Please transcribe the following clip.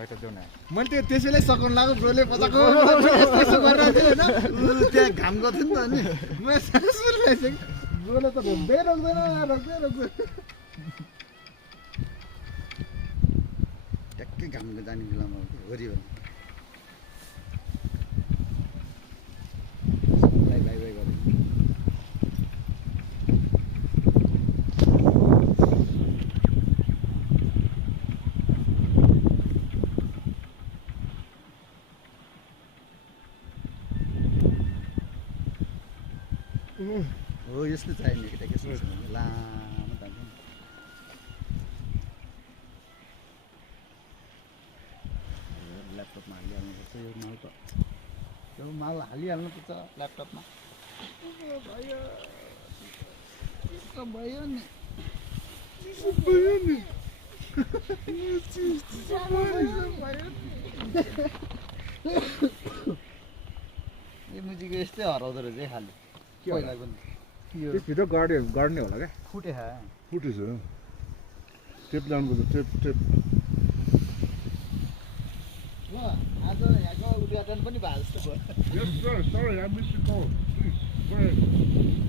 बाहिर देऊ न मैले त्यो त्यसैले सकाउनु लाग्यो ब्रोले बचाएको त्यसो गरिरहेको थिएँ होइन त्यहाँ घाम गर्थ्यो नि त अनि म सास सुरिरहेको ब्रोले त रोक्दै रोक्दैन ट्याक्कै घामको जाने बेलामा हरियो बाई बाई बाई गरेँ हो यस्तो चाहिने केटा के लामो तान्छ ल्यापटपमा हालिहाल्नुपर्छ यो माल हालिहाल्नुपर्छ ल्यापटपमा भयो नि यो मुजीको यस्तै हराउँदो रहेछ है खालि पहिला पनि भित्र गाड्ने होला क्या फुटे फुटेछ टेप लानुपर्छ टेप ल आज यहाँको उद्घाटन पनि भयो जस्तो भयो Yes, sir. Sorry, I missed your call. Please, go ahead.